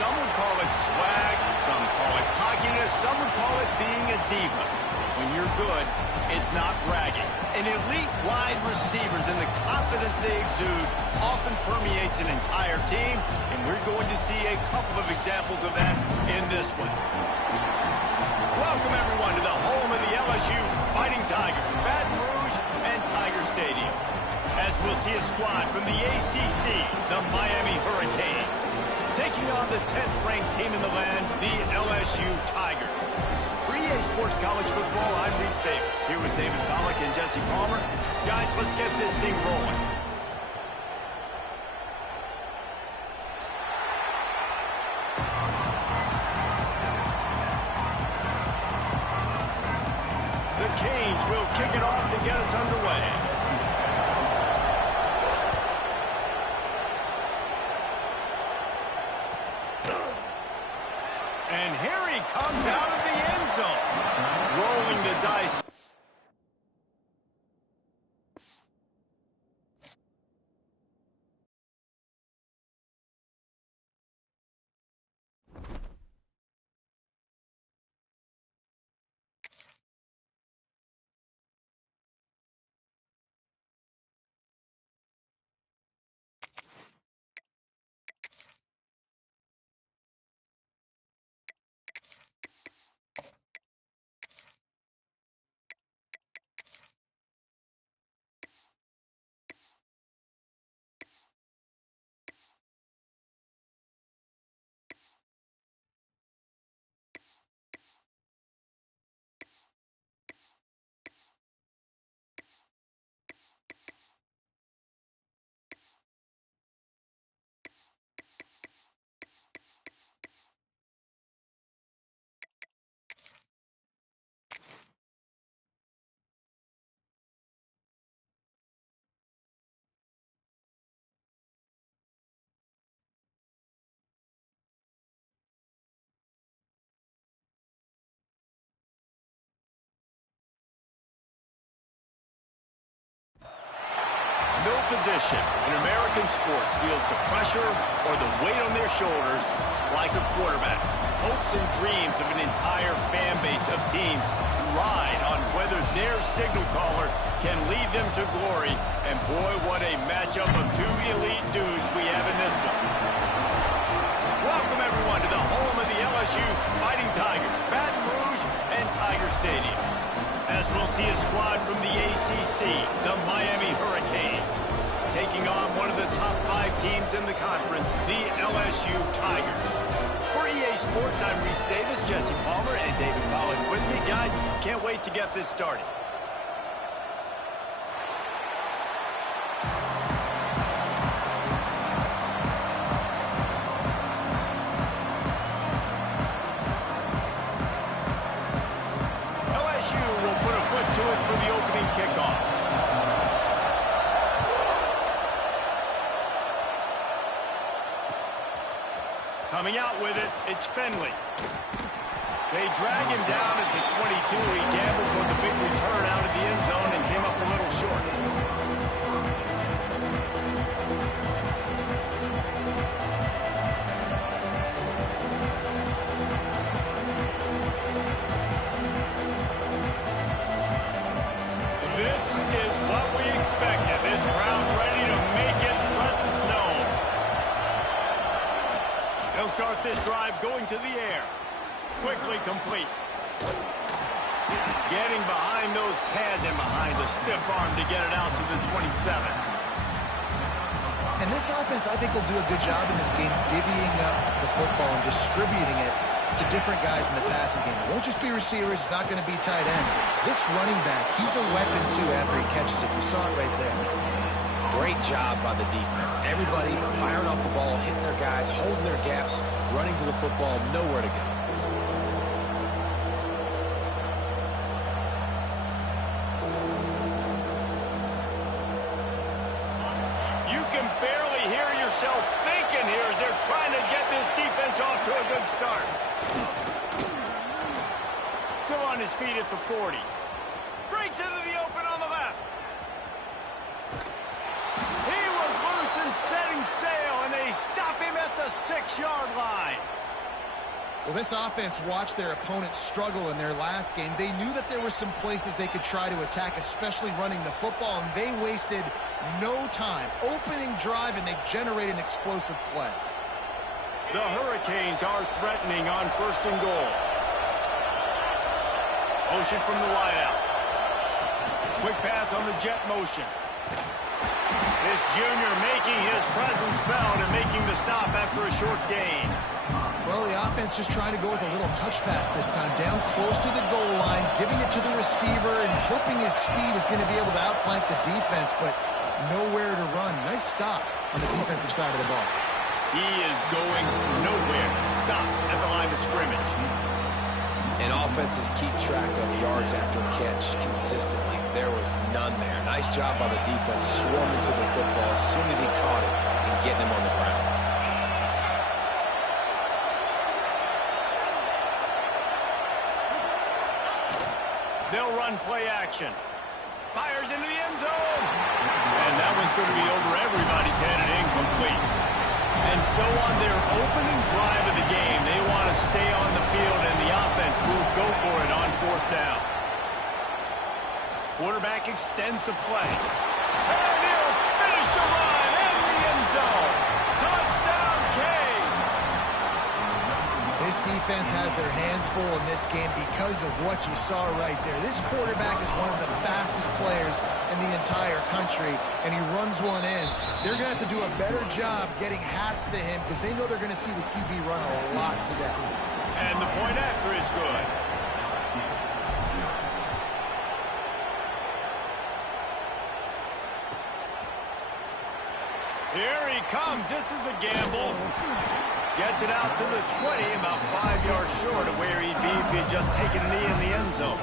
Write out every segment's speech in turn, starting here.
Some would call it swag, some call it cockiness, some would call it being a diva. When you're good, it's not bragging. An elite wide receivers and the confidence they exude often permeates an entire team, and we're going to see a couple of examples of that in this one. Welcome, everyone, to the home of the LSU Fighting Tigers, Baton Rouge and Tiger Stadium. As we'll see a squad from the ACC, the Miami Hurricanes, taking on the 10th-ranked team in the land, the LSU Tigers. For EA Sports College Football, I'm Reese Davis, here with David Pollack and Jesse Palmer. Guys, let's get this thing rolling. The Canes will kick it off to get us underway. And here he comes out of the end zone, rolling the dice. No position in American sports feels the pressure or the weight on their shoulders like a quarterback. Hopes and dreams of an entire fan base of teams ride on whether their signal caller can lead them to glory. And boy, what a matchup of two elite dudes we have in this one. Welcome, everyone, to the home of the LSU Fighting Tigers, Baton Rouge and Tiger Stadium. As we'll see a squad from the ACC, the Miami Hurricanes, taking on one of the top 5 teams in the conference, the LSU Tigers. For EA Sports, I'm Reese Davis, Jesse Palmer, and David Pollack with me. Guys, can't wait to get this started. For the opening kickoff. Coming out with it, it's Finley. They drag him down at the 22. He gambled for the big return out of the end zone and came up a little short. This is what we expected. This crowd ready to make its presence known. They'll start this drive going to the air. Quickly complete. Getting behind those pads and behind the stiff arm to get it out to the 27. And this offense, I think, will do a good job in this game divvying up the football and distributing it to different guys in the passing game. It won't just be receivers. It's not going to be tight ends. This running back, he's a weapon, too, after he catches it. You saw it right there. Great job by the defense. Everybody firing off the ball, hitting their guys, holding their gaps, running to the football, nowhere to go. You can barely hear yourself thinking here as they're trying to get this defense off to a good start. Still on his feet at the 40. Breaks into the open on the left. He was loose and setting sail, and they they stop him at the 6-yard line. Well, this offense watched their opponents struggle in their last game. They knew that there were some places they could try to attack, especially running the football, and they wasted no time. Opening drive, and they generated an explosive play. The Hurricanes are threatening on 1st and goal. Motion from the wideout. Quick pass on the jet motion. This junior making his presence felt and making the stop after a short gain. Well, the offense just trying to go with a little touch pass this time, down close to the goal line, giving it to the receiver and hoping his speed is going to be able to outflank the defense, but nowhere to run. Nice stop on the defensive side of the ball. He is going nowhere. Stop at the line of scrimmage. And offenses keep track of yards after catch consistently. There was none there. Nice job by the defense swarming to the football as soon as he caught it and getting him on the ground. They'll run play action. Fires into the end zone. And that one's going to be over everybody's head and incomplete. And so on their opening drive of the game, they want to stay on the field, and the offense will go for it on 4th down. Quarterback extends the play. And he'll finish the run in the end zone. Touchdown, Canes! This defense has their hands full in this game because of what you saw right there. This quarterback is one of the fastest players in the entire country, and he runs one in. They're going to have to do a better job getting hats to him because they know they're going to see the QB run a lot today. And the point after is good. Here he comes. This is a gamble. Gets it out to the 20, about 5 yards short of where he'd be if he had just taken a knee in the end zone.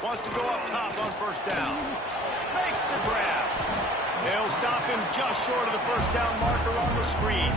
Wants to go up top on 1st down. Makes the grab. They'll stop him just short of the 1st down marker on the screen.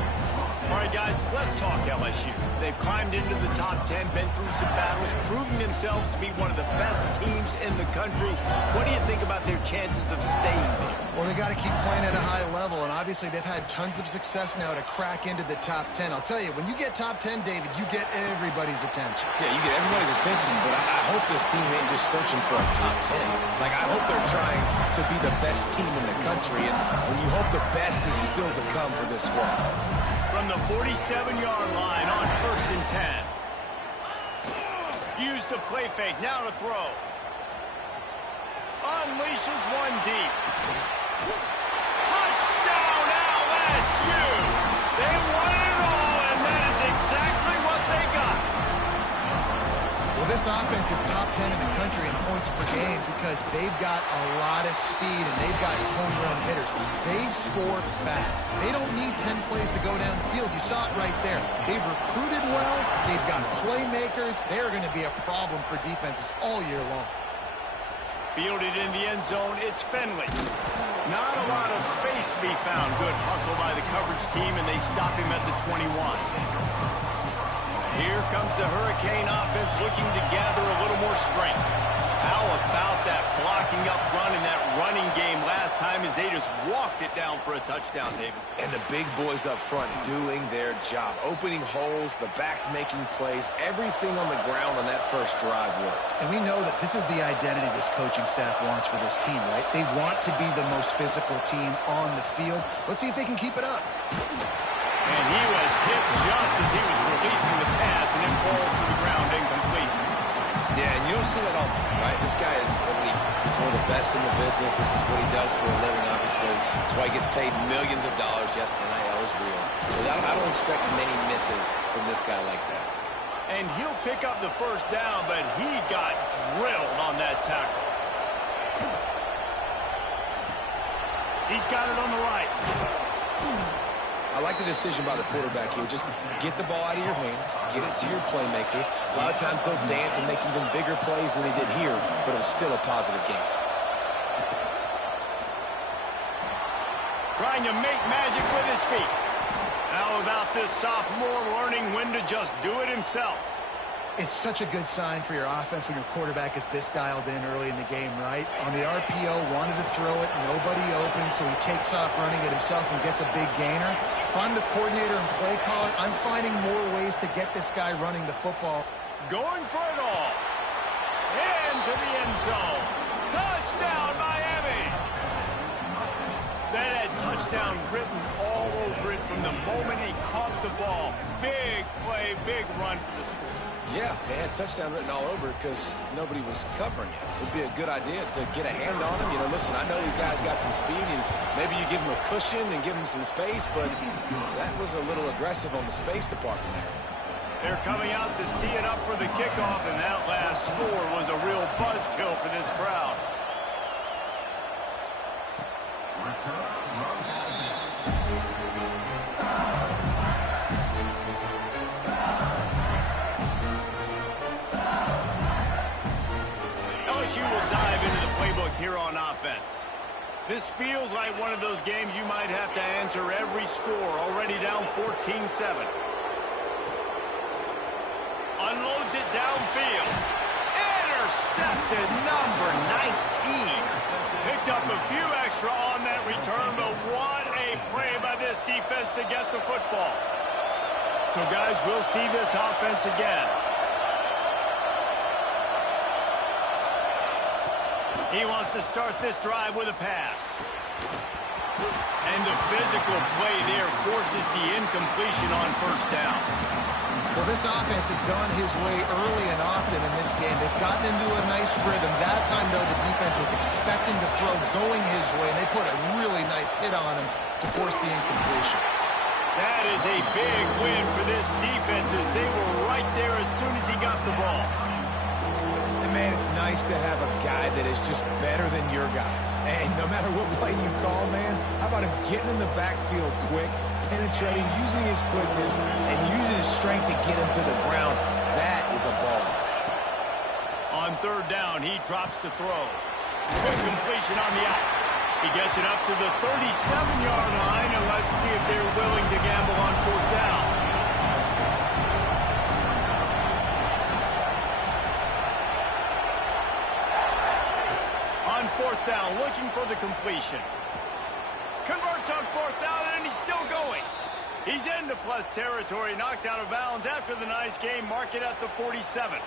All right, guys, let's talk LSU. They've climbed into the top 10, been through some battles, proving themselves to be one of the best teams in the country. What do you think about their chances of staying there? Well, they got to keep playing at a high level, and obviously they've had tons of success now to crack into the top 10. I'll tell you, when you get top 10, David, you get everybody's attention. Yeah, you get everybody's attention, but I hope this team ain't just searching for a top 10. Like, I hope they're trying to be the best team in the country, and you hope the best is still to come for this squad. From the 47-yard line on 1st and 10. Use the play fake, now to throw. Unleashes one deep. Touchdown LSU! They won it all, and that is exactly what they got. Well, this offense is top 10 in the country in points per game because they've got a lot of speed and they've got home run hitters. They score fast. They don't need 10 plays to go down the field. You saw it right there. They've recruited well. They've got playmakers. They're going to be a problem for defenses all year long. Fielded in the end zone, it's Finley. Not a lot of space to be found. Good hustle by the coverage team, and they stop him at the 21. Here comes the Hurricane offense looking to gather a little more strength. How about that blocking up front and that running game last time as they just walked it down for a touchdown, David? And the big boys up front doing their job. Opening holes, the backs making plays, everything on the ground on that first drive worked. And we know that this is the identity this coaching staff wants for this team, right? They want to be the most physical team on the field. Let's see if they can keep it up. And he was hit just as he was releasing the pass, and it falls to the ground incomplete. Yeah, and you don't see that often, right? This guy is elite. He's one of the best in the business. This is what he does for a living, obviously. That's why he gets paid millions of dollars. Yes, NIL is real. So I don't expect many misses from this guy like that. And he'll pick up the 1st down, but he got drilled on that tackle. He's got it on the right. I like the decision by the quarterback here. Just get the ball out of your hands, get it to your playmaker, A lot of times he'll dance and make even bigger plays than he did here, but it was still a positive game. Trying to make magic with his feet. How about this sophomore learning when to just do it himself? It's such a good sign for your offense when your quarterback is this dialed in early in the game, right? On the RPO, wanted to throw it, nobody open, so he takes off running it himself and gets a big gainer. If I'm the coordinator and play caller, I'm finding more ways to get this guy running the football. Going for it all. Into the end zone. Touchdown, Miami! That had touchdown written all over it from the moment he caught the ball. Big play, big run for the score. Yeah, they had touchdown written all over because nobody was covering it. It would be a good idea to get a hand on him. You know, listen, I know you guys got some speed, and maybe you give him a cushion and give him some space, but that was a little aggressive on the space department there. They're coming out to tee it up for the kickoff, and that last score was a real buzzkill for this crowd. LSU will dive into the playbook here on offense. This feels like one of those games you might have to answer every score, already down 14-7. Unloads it downfield. Intercepted, number 19. Picked up a few extra on that return, but what a play by this defense to get the football. So, guys, we'll see this offense again. He wants to start this drive with a pass. And the physical play there forces the incompletion on first down. Well, this offense has gone his way early and often in this game. They've gotten into a nice rhythm. That time, though, the defense was expecting to throw going his way, and they put a really nice hit on him to force the incompletion. That is a big win for this defense as they were right there as soon as he got the ball. And, man, it's nice to have a guy that is just better than your guys. And no matter what play you call, man, how about him getting in the backfield quick, penetrating, using his quickness, and using his strength to get him to the ground. That is a ball. On third down, he drops to throw. Good completion on the out. He gets it up to the 37-yard line, and let's see if they're willing to gamble on fourth down. On fourth down, looking for the completion. Converts on fourth down, and he's still going. He's into plus territory, knocked out of bounds after the nice game. Mark it at the 47.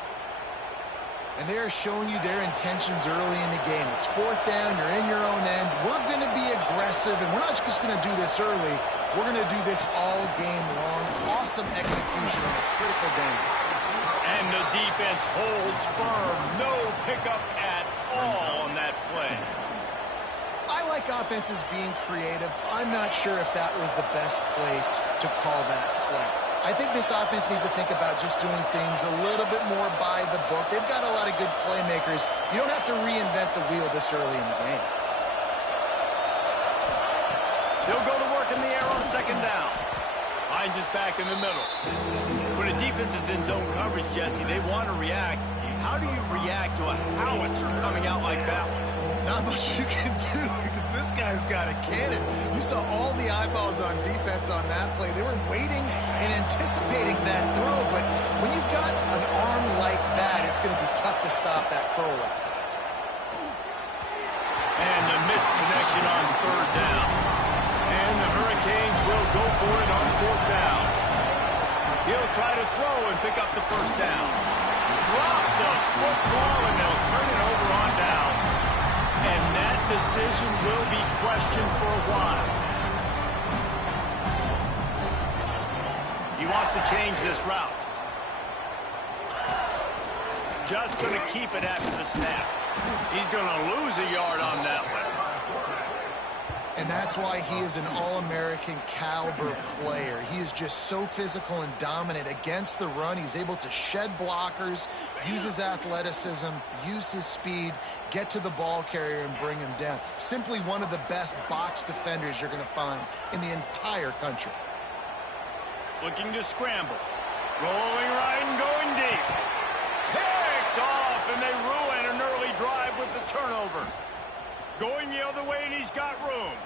And they're showing you their intentions early in the game. It's fourth down, you're in your own end. We're going to be aggressive, and we're not just going to do this early. We're going to do this all game long. Awesome execution on a critical game. And the defense holds firm. No pickup at all on that play. I like offenses being creative. I'm not sure if that was the best place to call that play. I think this offense needs to think about just doing things a little bit more by the book. They've got a lot of good playmakers. You don't have to reinvent the wheel this early in the game. They'll go to work in the air on second down. Hines is back in the middle. When a defense is in zone coverage, Jesse, they want to react. How do you react to a howitzer coming out like that one? Not much you can do because this guy's got a cannon. You saw all the eyeballs on defense on that play. They were waiting and anticipating that throw, but when you've got an arm like that, it's going to be tough to stop that crow route. And the missed connection on third down. And the Hurricanes will go for it on fourth down. He'll try to throw and pick up the first down. Drop the football, and they'll turn it over on downs. And that decision will be questioned for a while. He wants to change this route. Just going to keep it after the snap. He's going to lose a yard on that one. And that's why he is an All-American caliber player. He is just so physical and dominant against the run. He's able to shed blockers, use his athleticism, use his speed, get to the ball carrier and bring him down. Simply one of the best box defenders you're going to find in the entire country. Looking to scramble. Rolling right and going deep. Picked off, and they ruin an early drive with the turnover. Going the other way, and he's got room.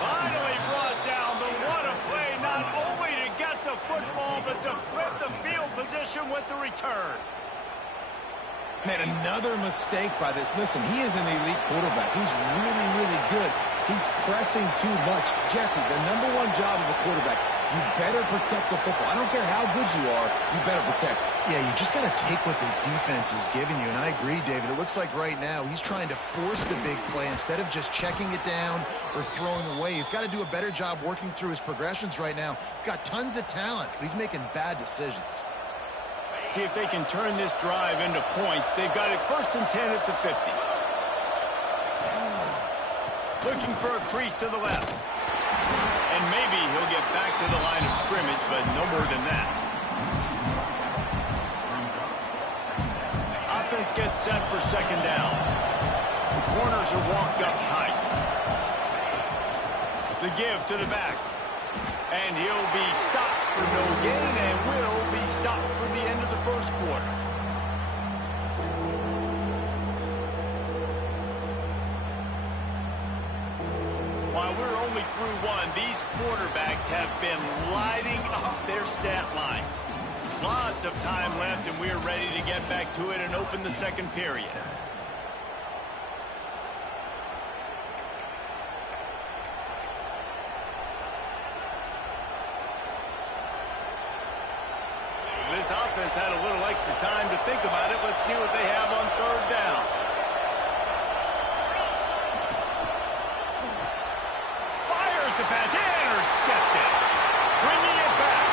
Finally brought down, but what a play, not only to get the football, but to flip the field position with the return. Man, another mistake by this. Listen, he is an elite quarterback. He's really, really good. He's pressing too much. Jesse, the #1 job of a quarterback, you better protect the football. I don't care how good you are, you better protect it. Yeah, you just got to take what the defense is giving you. And I agree, David. It looks like right now he's trying to force the big play instead of just checking it down or throwing away. He's got to do a better job working through his progressions right now. He's got tons of talent, but he's making bad decisions. See if they can turn this drive into points. They've got it 1st and 10 at the 50. Looking for a crease to the left. And maybe he'll get back to the line of scrimmage, but no more than that. Offense gets set for 2nd down. The corners are walked up tight. The give to the back. And he'll be stopped for no gain and will be stopped for the end of the 1st quarter. While we're only through one, these quarterbacks have been lighting up their stat lines. Lots of time left, and we're ready to get back to it and open the 2nd period. This offense had a little extra time to think about it. Let's see what they have on 3rd down. Fires the pass. Intercepted. Bringing it back.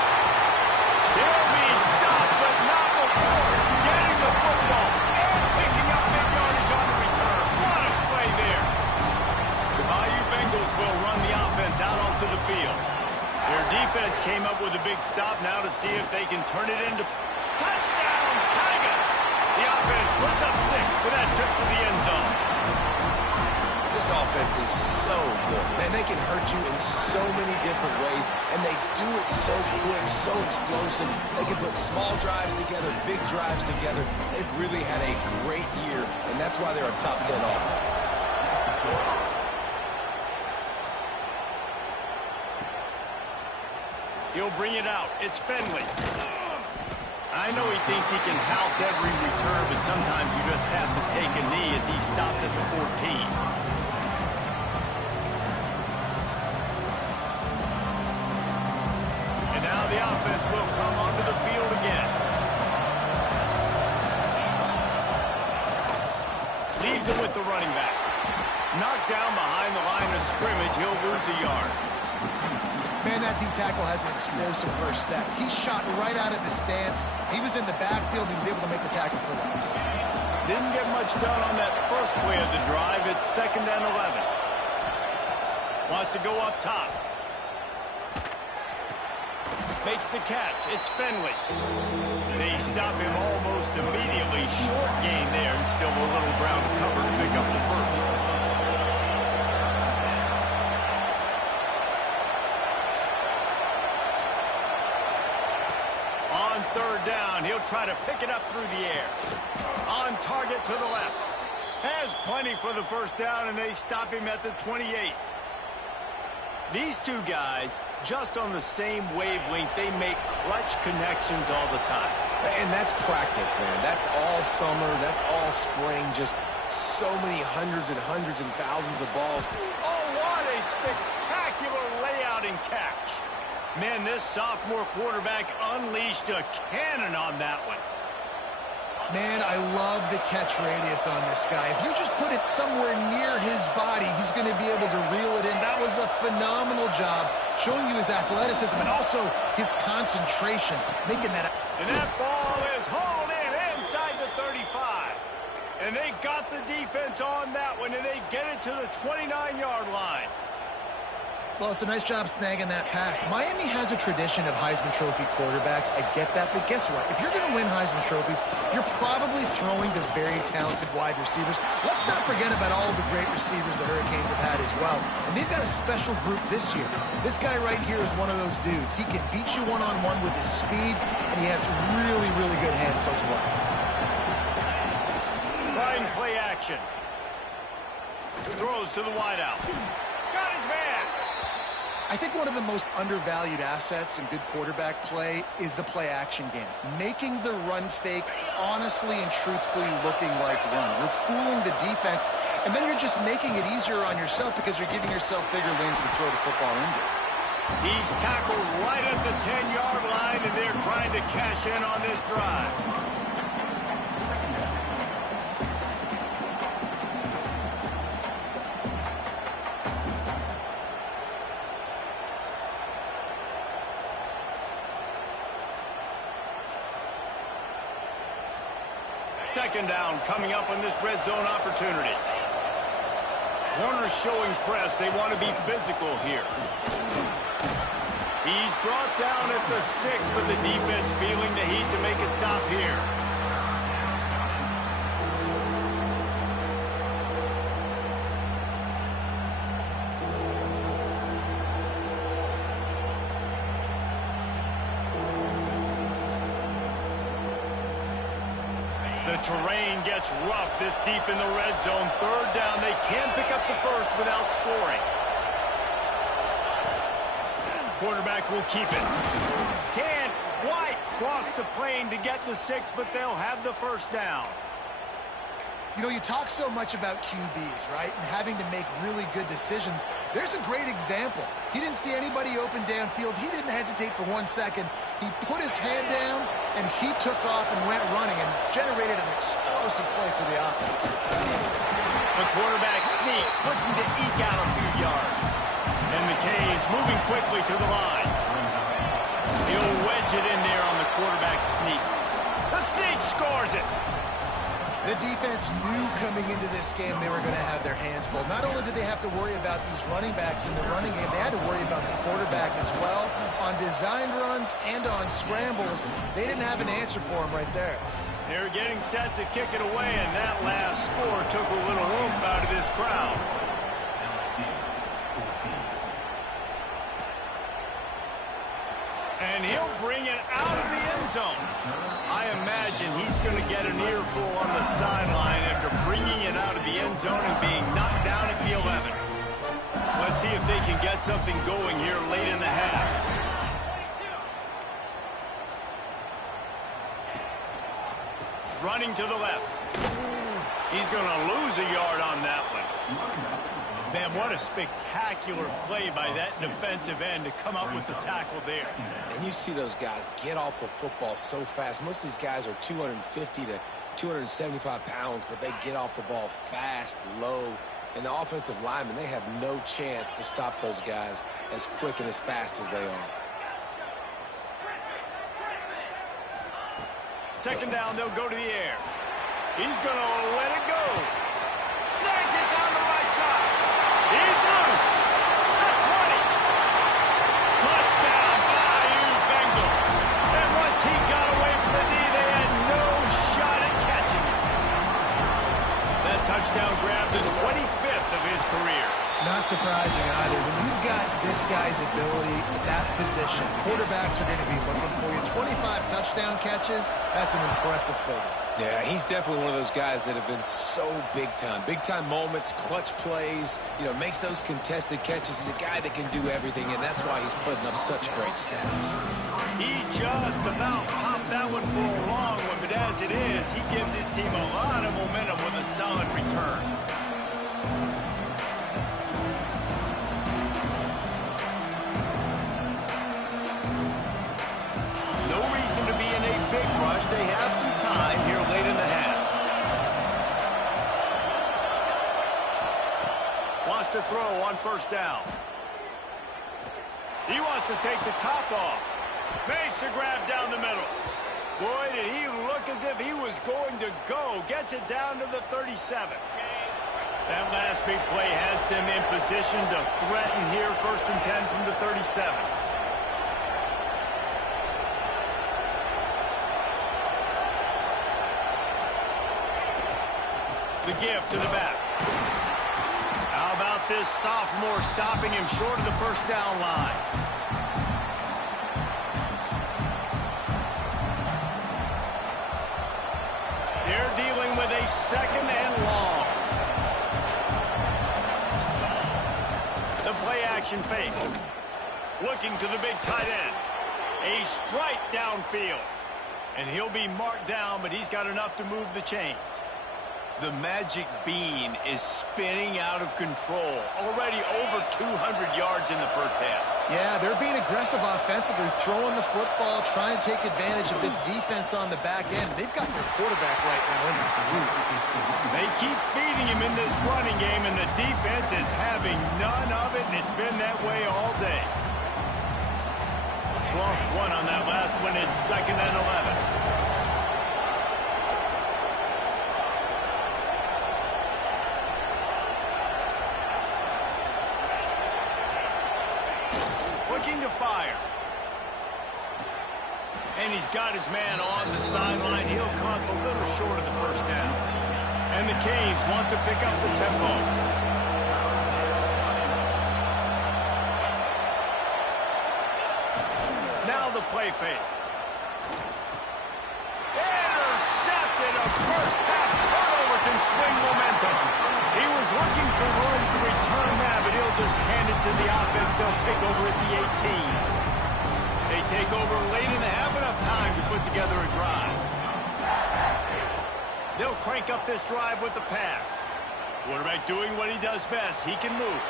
He'll be stopped, but not before getting the football and picking up big yardage on the return. What a play there. The Bayou Bengals will run the offense out onto the field. Their defense came up with a big stop now to see if they can turn it into touchdown Tigers. The offense puts up 6 with that trip to the end zone. This offense is so good. Man, they can hurt you in so many different ways, and they do it so quick, so explosive. They can put small drives together, big drives together. They've really had a great year, and that's why they're a top 10 offense. He'll bring it out. It's Finley. I know he thinks he can house every return, but sometimes you just have to take a knee as he stopped at the 14. And now the offense will come onto the field again. Leaves it with the running back. Knocked down behind the line of scrimmage. He'll lose a yard. Man, that D-tackle has an explosive first step. He shot right out of his stance. He was in the backfield. He was able to make the tackle for loss. Didn't get much done on that first play of the drive. It's 2nd and 11. Wants to go up top. Makes the catch. It's Finley. They stop him almost immediately. Short gain there, and still a little ground to cover to pick up the 1st. On 3rd down, he'll try to pick it up through the air. On target to the left. Has plenty for the 1st down, and they stop him at the 28. These two guys, just on the same wavelength, they make clutch connections all the time. And that's practice, man. That's all summer. That's all spring. Just so many hundreds and thousands of balls. Oh, what a spectacular layout and catch. Man, this sophomore quarterback unleashed a cannon on that one. Man, I love the catch radius on this guy. If you just put it somewhere near his body, he's going to be able to reel it in. That was a phenomenal job, showing you his athleticism and also his concentration, making that. And that ball is hauled in inside the 35. And they got the defense on that one, and they get it to the 29-yard line. Well, it's a nice job snagging that pass. Miami has a tradition of Heisman Trophy quarterbacks. I get that, but guess what? If you're going to win Heisman Trophies, you're probably throwing to very talented wide receivers. Let's not forget about all the great receivers the Hurricanes have had as well. And they've got a special group this year. This guy right here is one of those dudes. He can beat you one-on-one with his speed, and he has really, really good hands as well. Trying play action. Throws to the wideout. Got his man. I think one of the most undervalued assets in good quarterback play is the play-action game. Making the run fake honestly and truthfully looking like run. You're fooling the defense, and then you're just making it easier on yourself because you're giving yourself bigger lanes to throw the football into. He's tackled right at the 10-yard line, and they're trying to cash in on this drive. Second down coming up on this red zone opportunity. Corners showing press. They want to be physical here. He's brought down at the 6, but the defense feeling the heat to make a stop here. The terrain gets rough this deep in the red zone. Third down. They can pick up the first without scoring. Quarterback will keep it. Can't quite cross the plane to get the 6, but they'll have the first down. You know, you talk so much about QBs, right, and having to make really good decisions. There's a great example. He didn't see anybody open downfield. He didn't hesitate for 1 second. He put his head down, and he took off and went running and generated an explosive play for the offense. The quarterback sneak, looking to eke out a few yards. And the Canes moving quickly to the line. He'll wedge it in there on the quarterback sneak. The sneak scores it. The defense knew coming into this game they were going to have their hands full. Not only did they have to worry about these running backs in the running game, they had to worry about the quarterback as well. On designed runs and on scrambles, they didn't have an answer for him right there. They're getting set to kick it away, and that last score took a little oomph out of this crowd. And he'll bring it out of the end zone. I imagine he's going to get an earful on the sideline after bringing it out of the end zone and being knocked down at the 11. Let's see if they can get something going here late in the half. Running to the left. He's going to lose a yard on that one. Man, what a spectacular play by that defensive end to come up with the tackle there. And you see those guys get off the football so fast. Most of these guys are 250 to 275 pounds, but they get off the ball fast, low. And the offensive linemen, they have no chance to stop those guys as quick and as fast as they are. Second down, they'll go to the air. He's going to let it go. Snags it down the right side. He's loose. The 20. Touchdown, Bayou Bengals. And once he got away from the knee, they had no shot at catching it. That touchdown grabbed the 25th of his career. Not surprising either. When you've got this guy's ability at that position, quarterbacks are going to be looking for you. 25 touchdown catches, that's an impressive figure. Yeah, he's definitely one of those guys that have been so big time. Big time moments, clutch plays, makes those contested catches. He's a guy that can do everything, and that's why he's putting up such great stats. He just about popped that one for a long one, but as it is, he gives his team a lot of momentum with a solid return. No reason to be in a big rush. They have some time here late in the half. Wants to throw on first down. He wants to take the top off. Makes a grab down the middle. Boy, did he look as if he was going to go. Gets it down to the 37. That last big play has them in position to threaten here. 1st and 10 from the 37. The give to the back. How about this sophomore stopping him short of the 1st down line? They're dealing with a 2nd and long. The play action fake. Looking to the big tight end. A strike downfield. And he'll be marked down, but he's got enough to move the chains. The magic bean is spinning out of control. Already over 200 yards in the 1st half. Yeah, they're being aggressive offensively, throwing the football, trying to take advantage of this defense on the back end. They've got their quarterback right now in the group. They keep feeding him in this running game, and the defense is having none of it, and it's been that way all day. Lost one on that last one. It's 2nd and 11. Looking to fire. And he's got his man on the sideline. He'll come a little short of the 1st down. And the Canes want to pick up the tempo. Now the play fake. Intercepted. A 1st half turnover can swing momentum. He was looking for room to return that, but he'll just hand it to the offense. They'll take over at the 18. They take over late in the half, enough time to put together a drive. They'll crank up this drive with the pass. Quarterback doing what he does best. He can move.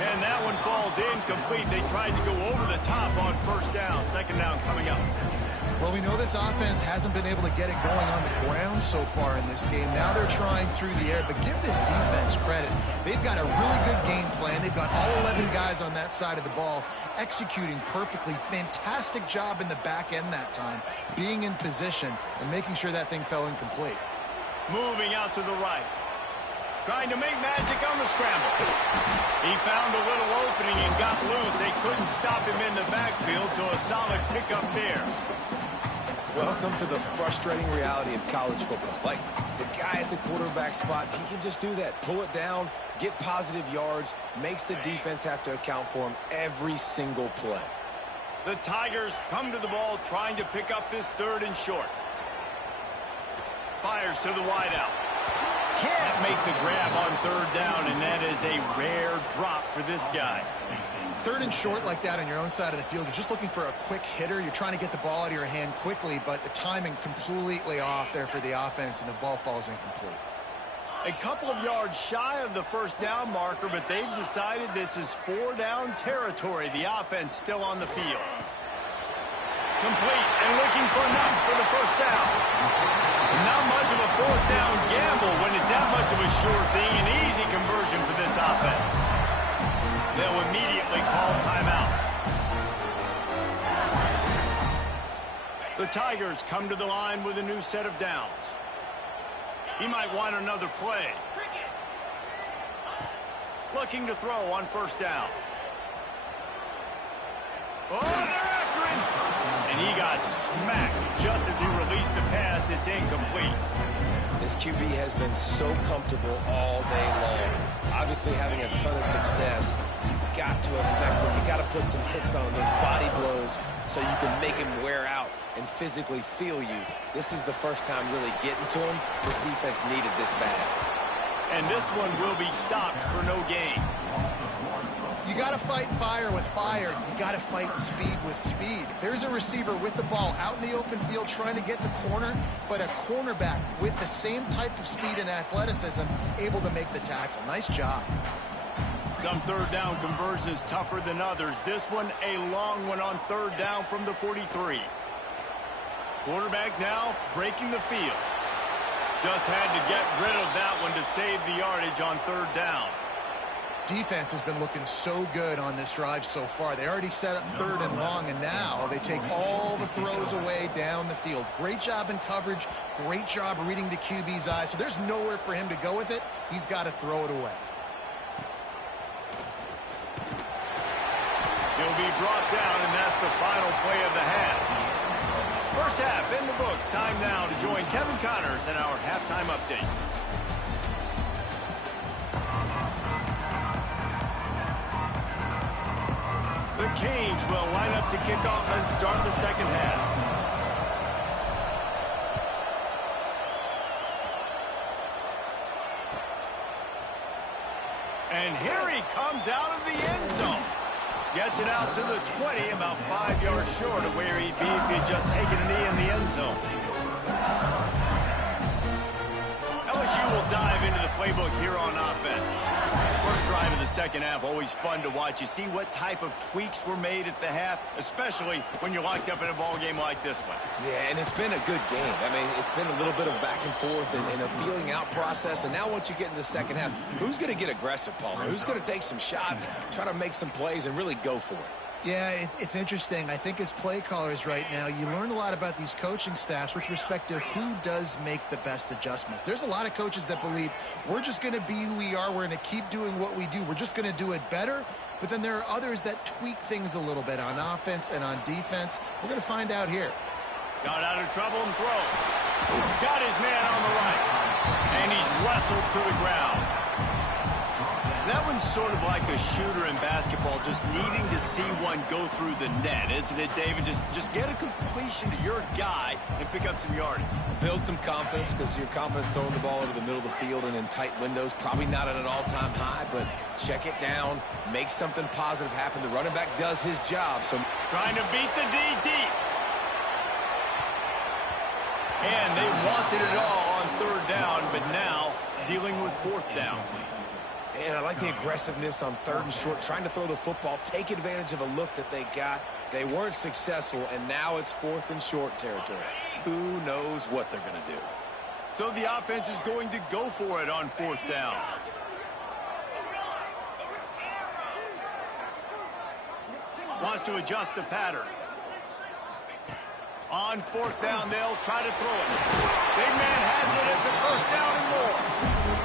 And that one falls incomplete. They tried to go over the top on 1st down. 2nd down coming up. Well, we know this offense hasn't been able to get it going on the ground so far in this game. Now they're trying through the air, but give this defense credit. They've got a really good game plan. They've got all 11 guys on that side of the ball executing perfectly. Fantastic job in the back end that time, being in position and making sure that thing fell incomplete. Moving out to the right. Trying to make magic on the scramble. He found a little opening and got loose. They couldn't stop him in the backfield, so a solid pickup there. Welcome to the frustrating reality of college football. Like, the guy at the quarterback spot, he can just do that. Pull it down, get positive yards, makes the defense have to account for him every single play. The Tigers come to the ball trying to pick up this 3rd and short. Fires to the wideout. Can't make the grab on 3rd down, and that is a rare drop for this guy. 3rd and short like that on your own side of the field, you're just looking for a quick hitter. You're trying to get the ball out of your hand quickly, but the timing completely off there for the offense, and the ball falls incomplete. A couple of yards shy of the 1st down marker, but they've decided this is 4-down territory. The offense still on the field. Complete and looking for enough for the 1st down. Not much of a 4th down gamble when it's that much of a sure thing. An easy conversion for this offense. They'll immediately call timeout. The Tigers come to the line with a new set of downs. He might want another play. Looking to throw on 1st down. Oh, they're after him! And he got smacked just as he released the pass. It's incomplete. This QB has been so comfortable all day long. Obviously having a ton of success. You've got to affect him. You've got to put some hits on him, those body blows, so you can make him wear out and physically feel you. This is the first time really getting to him. This defense needed this bad. And this one will be stopped for no gain. You got to fight fire with fire. You got to fight speed with speed. There's a receiver with the ball out in the open field trying to get the corner, but a cornerback with the same type of speed and athleticism able to make the tackle. Nice job. Some 3rd down conversions tougher than others. This one a long one on 3rd down from the 43. Quarterback now breaking the field. Just had to get rid of that one to save the yardage on 3rd down. Defense has been looking so good on this drive so far. They already set up 3rd and long, and now they take all the throws away down the field. Great job in coverage. Great job reading the QB's eyes. So there's nowhere for him to go with it. He's got to throw it away. He'll be brought down, and that's the final play of the half. First half in the books. Time now to join Kevin Connors in our halftime update. The Canes will line up to kick off and start the second half. And here he comes out of the end zone. Gets it out to the 20, about 5 yards short of where he'd be if he'd just taken a knee in the end zone. LSU will dive into the playbook here on offense. First drive of the second half, always fun to watch. You see what type of tweaks were made at the half, especially when you're locked up in a ball game like this one. Yeah, and it's been a good game. I mean, it's been a little bit of back and forth and a feeling out process. And now once you get in the second half, who's going to get aggressive, Palmer? Who's going to take some shots, try to make some plays, and really go for it? Yeah, it's interesting. I think as play callers right now, you learn a lot about these coaching staffs with respect to who does make the best adjustments. There's a lot of coaches that believe we're just going to be who we are. We're going to keep doing what we do. We're just going to do it better. But then there are others that tweak things a little bit on offense and on defense. We're going to find out here. Got out of trouble and throws. Got his man on the right. And he's wrestled to the ground. That one's sort of like a shooter in basketball, just needing to see one go through the net, isn't it, David? Just get a completion to your guy and pick up some yardage. Build some confidence, because your confidence throwing the ball over the middle of the field and in tight windows, probably not at an all-time high, but check it down, make something positive happen. The running back does his job. So trying to beat the D deep. And they wanted it all on 3rd down, but now dealing with 4th down. And I like the aggressiveness on 3rd and short, trying to throw the football, take advantage of a look that they got. They weren't successful, and now it's 4th and short territory. Who knows what they're going to do? So the offense is going to go for it on 4th down. Wants to adjust the pattern. On 4th down, they'll try to throw it. Big man has it. It's a 1st down and more.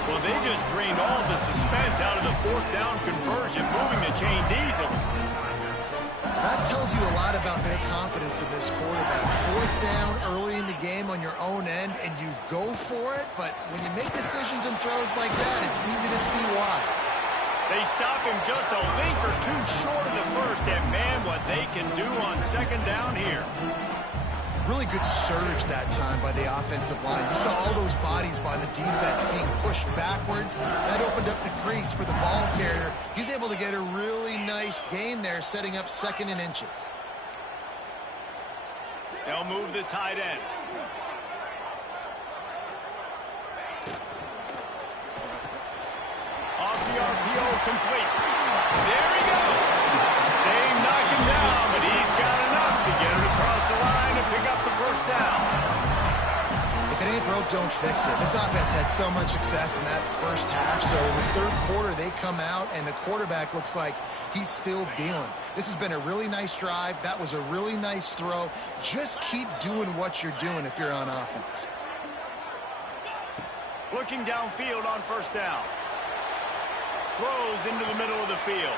Well, they just drained all the suspense out of the 4th down conversion, moving the chains easily. That tells you a lot about their confidence in this quarterback. 4th down early in the game on your own end, and you go for it. But when you make decisions and throws like that, it's easy to see why. They stop him just a link or two short of the 1st, and man, what they can do on 2nd down here. Really good surge that time by the offensive line. You saw all those bodies by the defense being pushed backwards. That opened up the crease for the ball carrier. He's able to get a really nice gain there, setting up 2nd and inches. They'll move the tight end. Off the RPO, complete. There he goes. They knock him down, but he's got enough to get it across the line and pick up the 1st down. If it ain't broke, don't fix it. This offense had so much success in that 1st half, so in the 3rd quarter, they come out, and the quarterback looks like he's still dealing. This has been a really nice drive. That was a really nice throw. Just keep doing what you're doing if you're on offense. Looking downfield on 1st down. Throws into the middle of the field.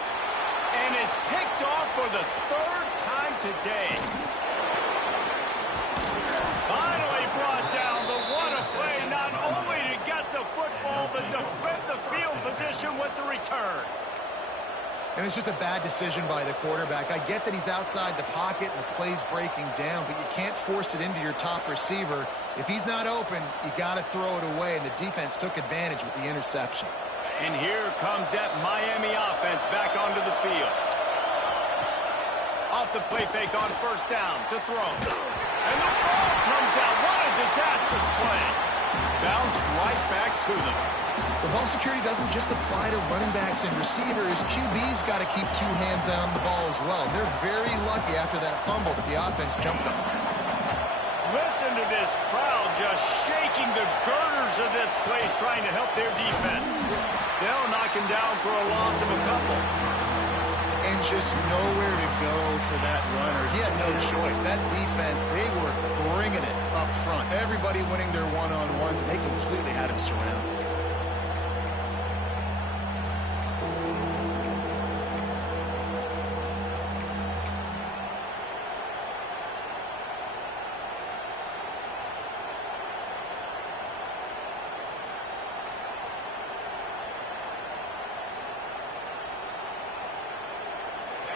And it's picked off for the 3rd time today. Finally brought down, but what a play, not only to get the football, but to flip the field position with the return. And it's just a bad decision by the quarterback. I get that he's outside the pocket and the play's breaking down, but you can't force it into your top receiver. If he's not open, you got to throw it away, and the defense took advantage with the interception. And here comes that Miami offense back onto the field. Off the play fake on 1st down to throw. And the ball comes out. What a disastrous play. Bounced right back to them. The ball security doesn't just apply to running backs and receivers. QB's got to keep 2 hands on the ball as well. They're very lucky after that fumble that the offense jumped on. Listen to this crowd just shaking the girders of this place, trying to help their defense. They'll knock him down for a loss of a couple. And just nowhere to go for that runner. He had no choice. That defense, they were bringing it up front. Everybody winning their one-on-ones, and they completely had him surrounded.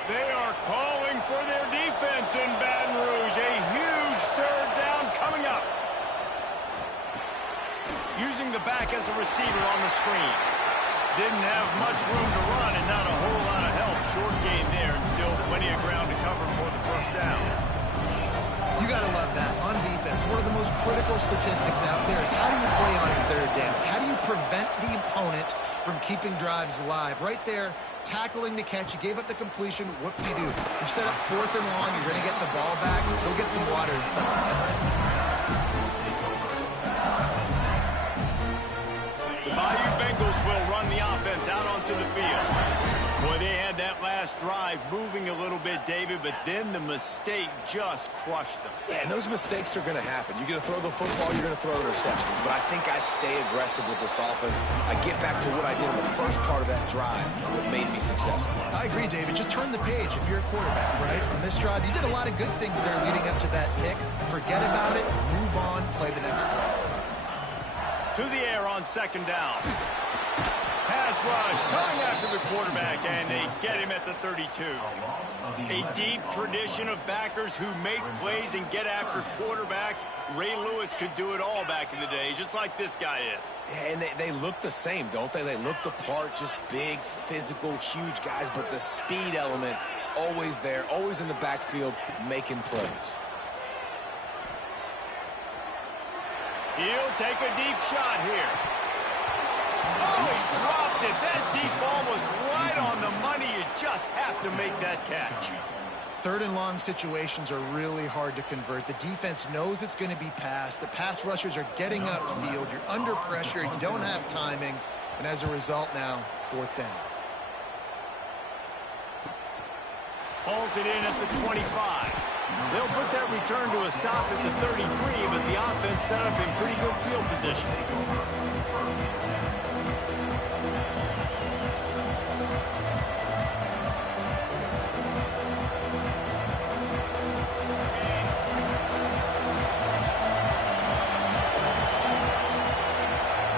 They are calling for their defense in Baton Rouge. A huge third down coming up. Using the back as a receiver on the screen. Didn't have much room to run and not a whole lot of help. Short game there and still plenty of ground to cover for the first down. You got to love that. On defense, one of the most critical statistics out there is how do you play on third down? How do you prevent the opponent from keeping drives alive? Right there, tackling the catch. You gave up the completion. What do? You set up 4th and long. You're going to get the ball back. Go get some water inside. The Bayou Bengals will run the offense out onto the field. Boy, they had that last drive moving a little bit, David, but then the mistake just crushed them. Yeah, and those mistakes are going to happen. You're going to throw the football, you're going to throw interceptions. But I think I stay aggressive with this offense. I get back to what I did in the first part of that drive that made me successful. I agree, David. Just turn the page if you're a quarterback, right? On this drive, you did a lot of good things there leading up to that pick. Forget about it, move on, play the next play. To the air on second down. Pass rush coming after the quarterback, and they get him at the 32. A deep tradition of backers who make plays and get after quarterbacks. Ray Lewis could do it all back in the day, just like this guy is. Yeah, and they look the same, don't they? They look the part, just big, physical, huge guys, but the speed element always there, always in the backfield, making plays. He'll take a deep shot here. Oh, he dropped it. That deep ball was right on the money. You just have to make that catch. 3rd and long situations are really hard to convert. The defense knows it's going to be passed. The pass rushers are getting upfield. You're under pressure. You don't have timing. And as a result now, 4th down. Pulls it in at the 25. They'll put that return to a stop at the 33, but the offense set up in pretty good field position.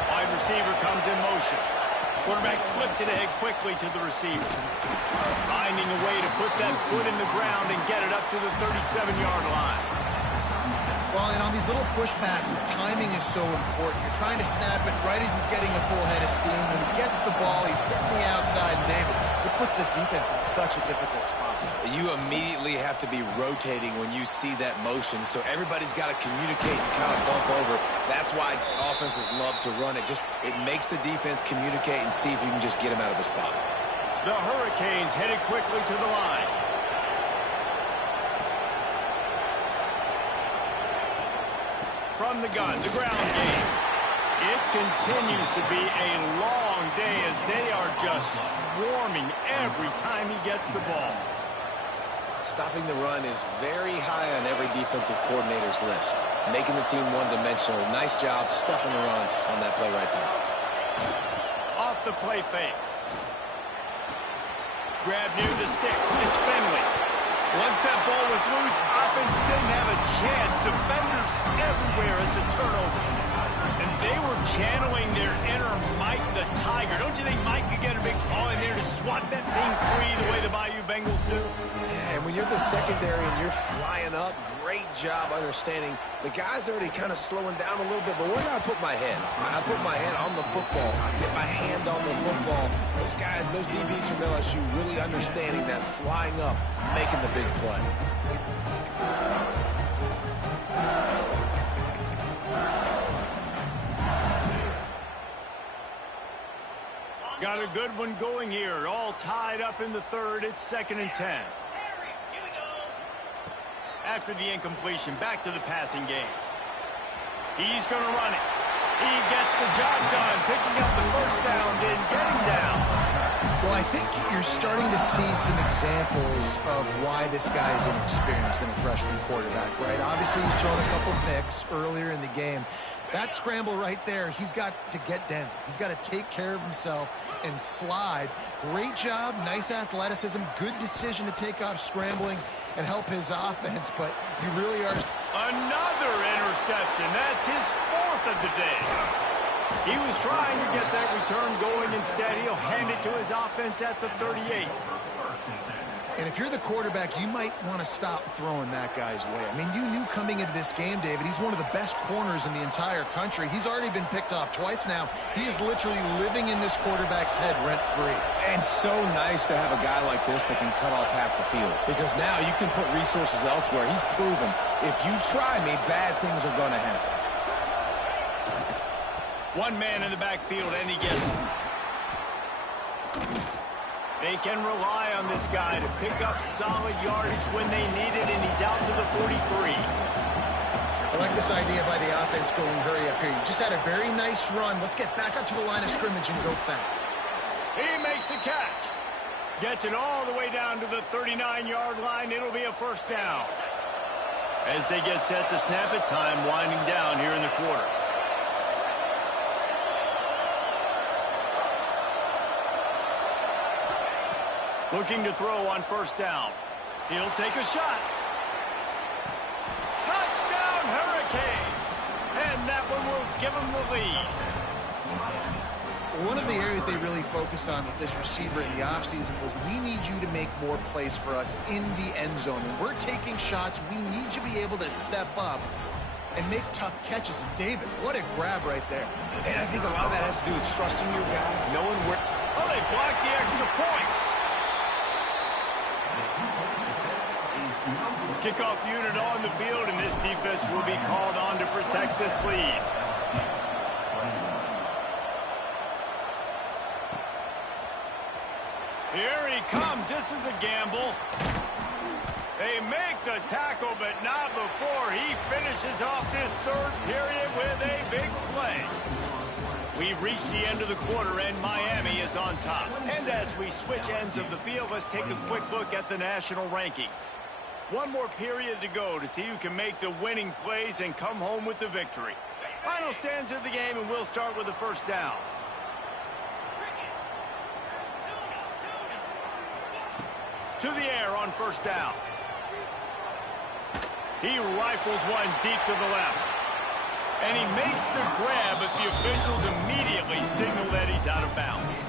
Wide receiver comes in motion. Quarterback flips it ahead quickly to the receiver. Finding a way to put that foot in the ground and get it up to the 37-yard line. Well, and on these little push passes, timing is so important. You're trying to snap it right as he's getting a full head of steam. When he gets the ball, he's hitting the outside, David. It puts the defense in such a difficult spot. You immediately have to be rotating when you see that motion, so everybody's got to communicate and kind of bump over. That's why offenses love to run it. It makes the defense communicate and see if you can just get him out of the spot. The Hurricanes headed quickly to the line. From the gun, the ground game. It continues to be a long day as they are just swarming every time he gets the ball. Stopping the run is very high on every defensive coordinator's list. Making the team one-dimensional. Nice job stuffing the run on that play right there. Off the play fake. Grab near the sticks. It's Finley. Once that ball was loose, offense didn't have a chance. Defenders everywhere. It's a turnover. And they were channeling their inner Mike the Tiger. Don't you think Mike could get a big ball in there to swat that thing free the way the Bayou Bengals do? Yeah, and when you're the secondary and you're flying up, great job understanding. The guy's already kind of slowing down a little bit, but where do I put my head? I put my head on the football. I get my hand on the football. Those guys, those DBs from LSU really understanding that flying up, making the big play. Got a good one going here. All tied up in the third. It's 2nd and 10. after the incompletion. Back to the passing game. He's going to run it. He gets the job done, picking up the first down, then getting down. Well, I think you're starting to see some examples of why this guy is inexperienced in a freshman quarterback, right? Obviously, he's thrown a couple picks earlier in the game. That scramble right there, he's got to get down. He's got to take care of himself and slide. Great job, nice athleticism, good decision to take off scrambling and help his offense, but you really are... Another interception. That's his fourth of the day. He was trying to get that return going. Instead, he'll hand it to his offense at the 38. And if you're the quarterback, you might want to stop throwing that guy's way. I mean, you knew coming into this game, David, he's one of the best corners in the entire country. He's already been picked off twice now. He is literally living in this quarterback's head rent-free. And so nice to have a guy like this that can cut off half the field. Because now you can put resources elsewhere. He's proven, if you try me, bad things are going to happen. One man in the backfield, and he gets it. They can rely on this guy to pick up solid yardage when they need it, and he's out to the 43. I like this idea by the offense going hurry up here. You just had a very nice run. Let's get back up to the line of scrimmage and go fast. He makes the catch. Gets it all the way down to the 39-yard line. It'll be a first down. As they get set to snap it, time winding down here in the quarter. Looking to throw on first down. He'll take a shot. Touchdown, Hurricane! And that one will give him the lead. One of the areas they really focused on with this receiver in the offseason was we need you to make more plays for us in the end zone. When we're taking shots, we need you to be able to step up and make tough catches. And David, what a grab right there. And I think a lot of that has to do with trusting your guy, knowing where... Oh, they blocked the extra point. Kickoff unit on the field, and this defense will be called on to protect this lead. Here he comes. This is a gamble. They make the tackle, but not before he finishes off this third period with a big play. We've reached the end of the quarter, and Miami is on top. And as we switch ends of the field, let's take a quick look at the national rankings. One more period to go to see who can make the winning plays and come home with the victory. Final stands of the game, and we'll start with the first down. To the air on first down. He rifles one deep to the left. And he makes the grab, but the officials immediately signal that he's out of bounds.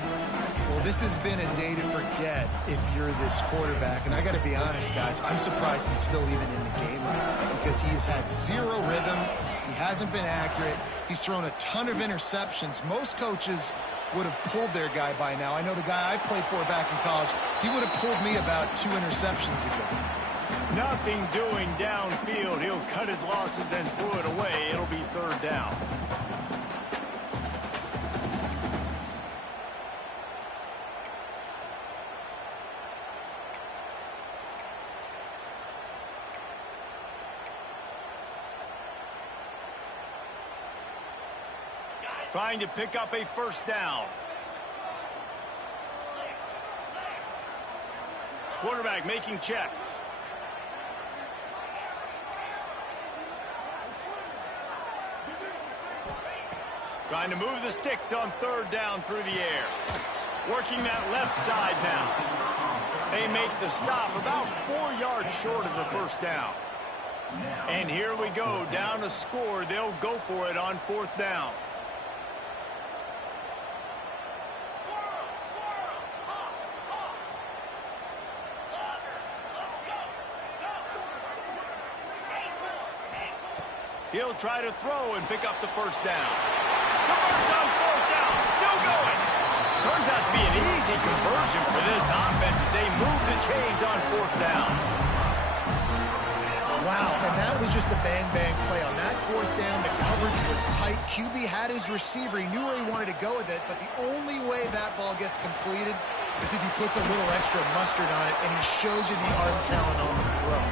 Well, this has been a day to forget if you're this quarterback. And I got to be honest, guys, I'm surprised he's still even in the game right now because he has had zero rhythm. He hasn't been accurate. He's thrown a ton of interceptions. Most coaches would have pulled their guy by now. I know the guy I played for back in college, he would have pulled me about 2 interceptions ago. Nothing doing downfield. He'll cut his losses and throw it away. It'll be third down. Trying to pick up a first down. Quarterback making checks. Trying to move the sticks on third down through the air. Working that left side now. They make the stop about 4 yards short of the first down. And here we go, down a score. They'll go for it on fourth down. He'll try to throw and pick up the first down. Converts on fourth down. Still going. Turns out to be an easy conversion for this offense as they move the chains on fourth down. Wow, and that was just a bang-bang play. On that fourth down, the coverage was tight. QB had his receiver. He knew where he wanted to go with it, but the only way that ball gets completed is if he puts a little extra mustard on it, and he shows you the arm talent on the throw.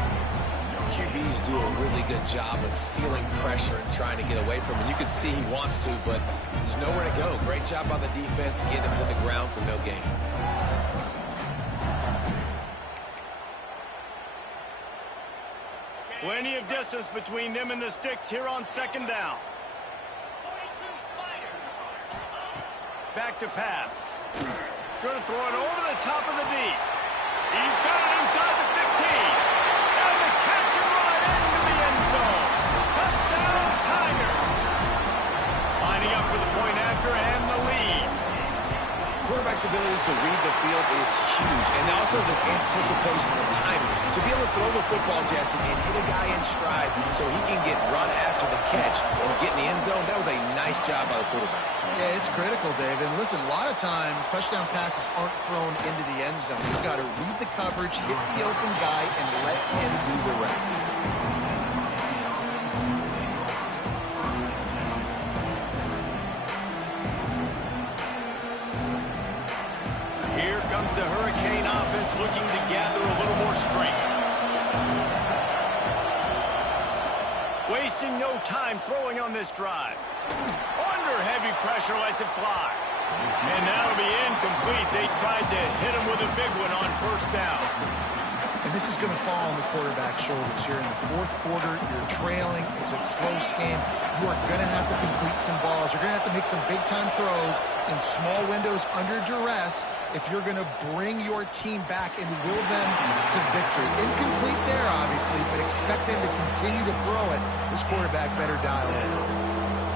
QBs do a really good job of feeling pressure and trying to get away from it. You can see he wants to, but there's nowhere to go. Great job on the defense, getting him to the ground for no gain. Plenty of distance between them and the sticks here on second down. Back to pass. Going to throw it over the top of the D. He's got it inside the 15. And the catch and run into the end zone. Touchdown, Tigers. Lining up for the point after and the lead. Quarterback's abilities to read the field is huge, and also the anticipation, the timing. To be able to throw the football, Jesse, and hit a guy in stride so he can get run after the catch and get in the end zone, that was a nice job by the quarterback. Yeah, it's critical, David. Listen, a lot of times touchdown passes aren't thrown into the end zone. You've got to read the coverage, hit the open guy, and let him do the rest. Here comes the Hurricane offense looking to gather a little more strength. Wasting no time throwing on this drive. Under heavy pressure, lets it fly. And that'll be incomplete. They tried to hit him with a big one on first down. And this is going to fall on the quarterback's shoulders. You're in the fourth quarter. You're trailing. It's a close game. You are going to have to complete some balls. You're going to have to make some big-time throws in small windows under duress if you're going to bring your team back and will them to victory. Incomplete there, obviously, but expect them to continue to throw it. This quarterback better dial in.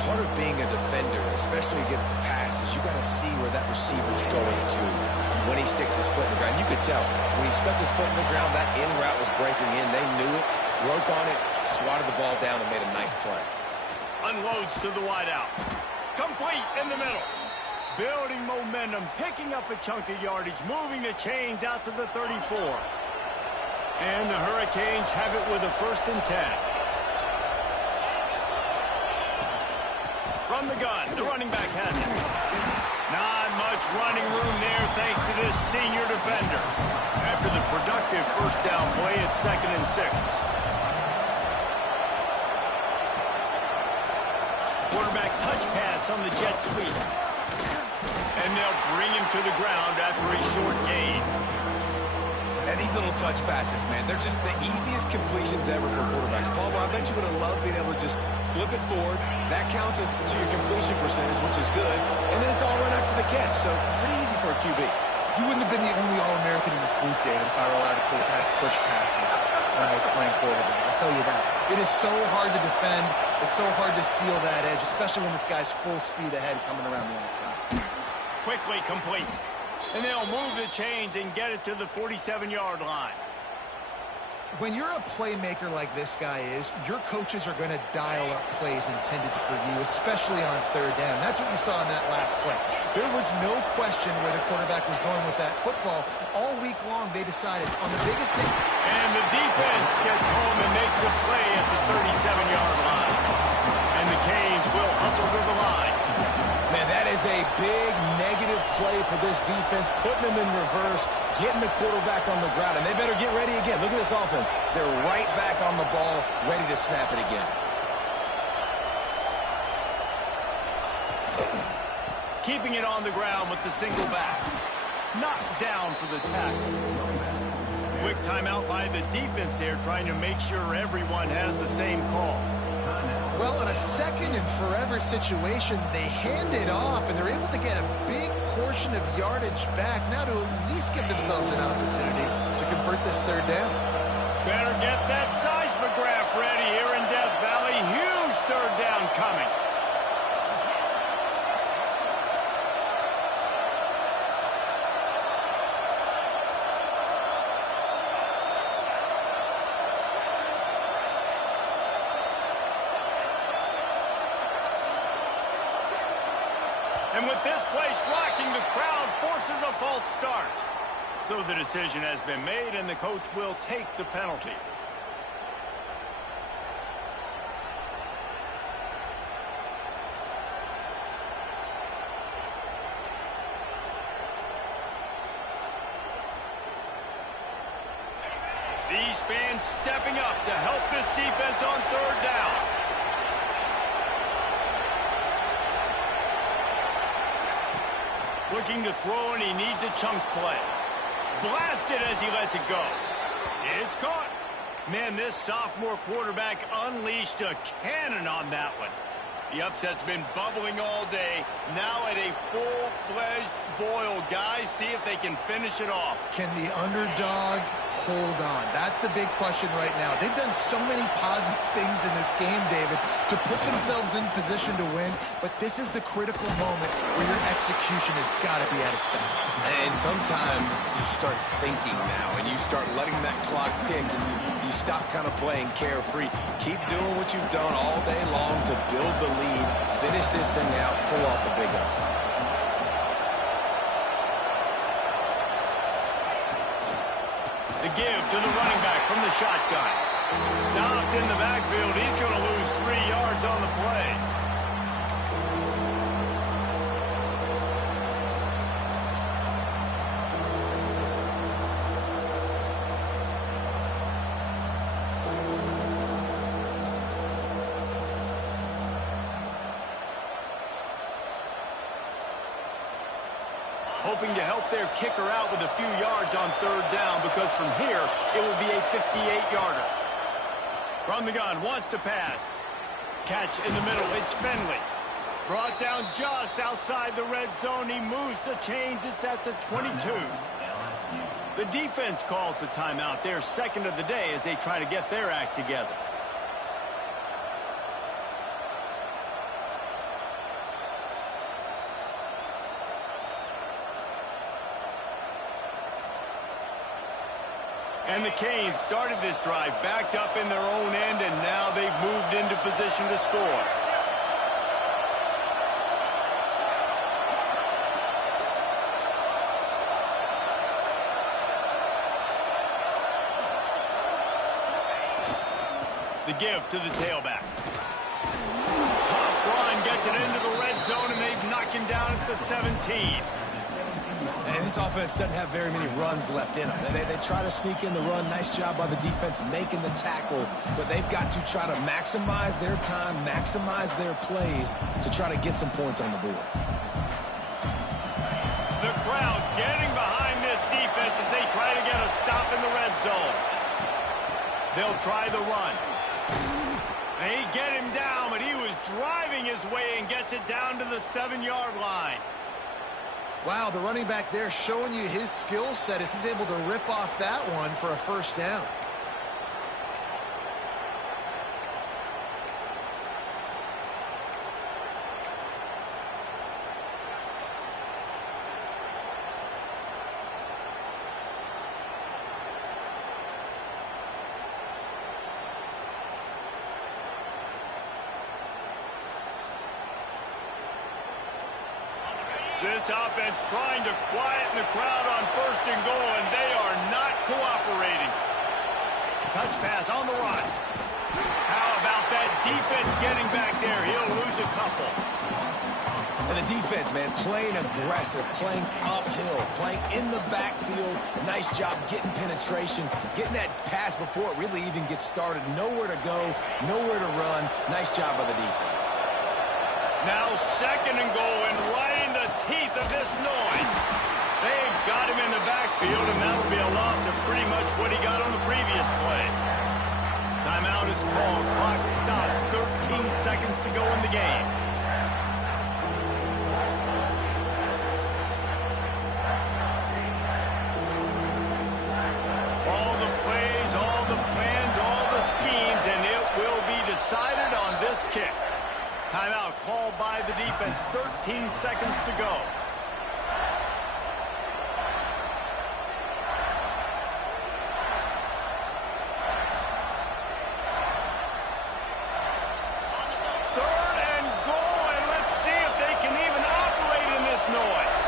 Part of being a defender, especially against the pass, is you got to see where that receiver's going to. And when he sticks his foot in the ground, you could tell when he stuck his foot in the ground, that in route was breaking in. They knew it, broke on it, swatted the ball down, and made a nice play. Unloads to the wideout. Complete in the middle. Building momentum, picking up a chunk of yardage, moving the chains out to the 34. And the Hurricanes have it with a 1st and 10. From the gun, the running back has it. Not much running room there thanks to this senior defender. After the productive first down play, it's 2nd and 6. Quarterback touch pass on the jet sweep. And they'll bring him to the ground after a short gain. And these little touch passes, man, they're just the easiest completions ever for quarterbacks. Paul, I bet you would have loved being able to just flip it forward. That counts as to your completion percentage, which is good. And then it's all run after the catch. So pretty easy for a QB. You wouldn't have been the only All-American in this booth, David, if I were allowed to have push passes when I was playing quarterback. I'll tell you that. It is so hard to defend. It's so hard to seal that edge, especially when this guy's full speed ahead coming around the outside. Quickly complete. And they'll move the chains and get it to the 47-yard line. When you're a playmaker like this guy is, your coaches are going to dial up plays intended for you, especially on 3rd down. That's what you saw in that last play. There was no question where the quarterback was going with that football. All week long, they decided on the biggest thing. And the defense gets home and makes a play at the 37-yard line. And the Canes will hustle to the line. Man, that is a big negative play for this defense, putting them in reverse, getting the quarterback on the ground, and they better get ready again. Look at this offense. They're right back on the ball, ready to snap it again. Keeping it on the ground with the single back. Knocked down for the tackle. Quick timeout by the defense there, trying to make sure everyone has the same call. Well, in a second and forever situation, they hand it off, and they're able to get a big portion of yardage back now to at least give themselves an opportunity to convert this 3rd down. Better get that seismograph ready here in Death Valley. Huge 3rd down coming. And with this place rocking, the crowd forces a false start. So the decision has been made, and the coach will take the penalty. These fans offense stepping up to help this defense on third down. Looking to throw, and he needs a chunk play. Blasted as he lets it go. It's caught. Man, this sophomore quarterback unleashed a cannon on that one. The upset's been bubbling all day. Now at a full-fledged boil. Guys, see if they can finish it off. Can the underdog hold on? That's the big question right now. They've done so many positive things in this game, David, to put themselves in position to win, but this is the critical moment where your execution has got to be at its best. And sometimes you start thinking now, and you start letting that clock tick, and you stop kind of playing carefree. Keep doing what you've done all day long to build the lead, finish this thing out, pull off the big upside. The give to the running back from the shotgun. Stopped in the backfield. He's going to lose 3 yards on the play. Hoping to help their kicker out with a few yards on third down, because from here, it will be a 58-yarder. From the gun, wants to pass. Catch in the middle, it's Finley. Brought down just outside the red zone. He moves the chains, it's at the 22. The defense calls the timeout, their second of the day, as they try to get their act together. And the Canes started this drive backed up in their own end, and now they've moved into position to score. The give to the tailback. Tough run, gets it into the red zone, and they've knocked him down at the 17. And this offense doesn't have very many runs left in them. They try to sneak in the run. Nice job by the defense making the tackle. But they've got to try to maximize their time, maximize their plays to try to get some points on the board. The crowd getting behind this defense as they try to get a stop in the red zone. They'll try the run. They get him down, but he was driving his way and gets it down to the 7-yard line. Wow, the running back there showing you his skill set as he's able to rip off that one for a first down. This offense trying to quieten the crowd on first and goal, and they are not cooperating. Touch pass on the run. How about that defense getting back there? He'll lose a couple. And the defense, man, playing aggressive, playing uphill, playing in the backfield. Nice job getting penetration, getting that pass before it really even gets started. Nowhere to go, nowhere to run. Nice job by the defense. Now second and goal, and right in the teeth of this noise. They've got him in the backfield, and that'll be a loss of pretty much what he got on the previous play. Timeout is called. Clock stops. 13 seconds to go in the game. All the plays, all the plans, all the schemes, and it will be decided on this kick. Timeout called by the defense. 13 seconds to go. Third and goal, and let's see if they can even operate in this noise.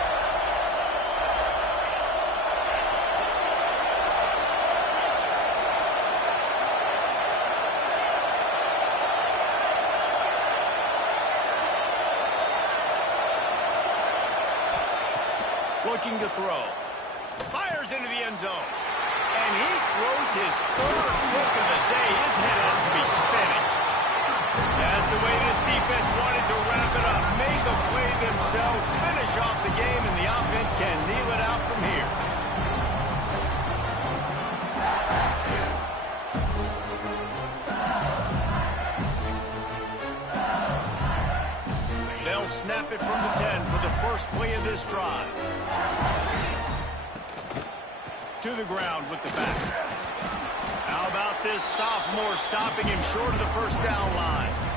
Looking to throw. Fires into the end zone. And he throws his third pick themselves, finish off the game, and the offense can kneel it out from here. They'll snap it from the 10 for the first play of this drive. To the ground with the back. How about this sophomore stopping him short of the first down line?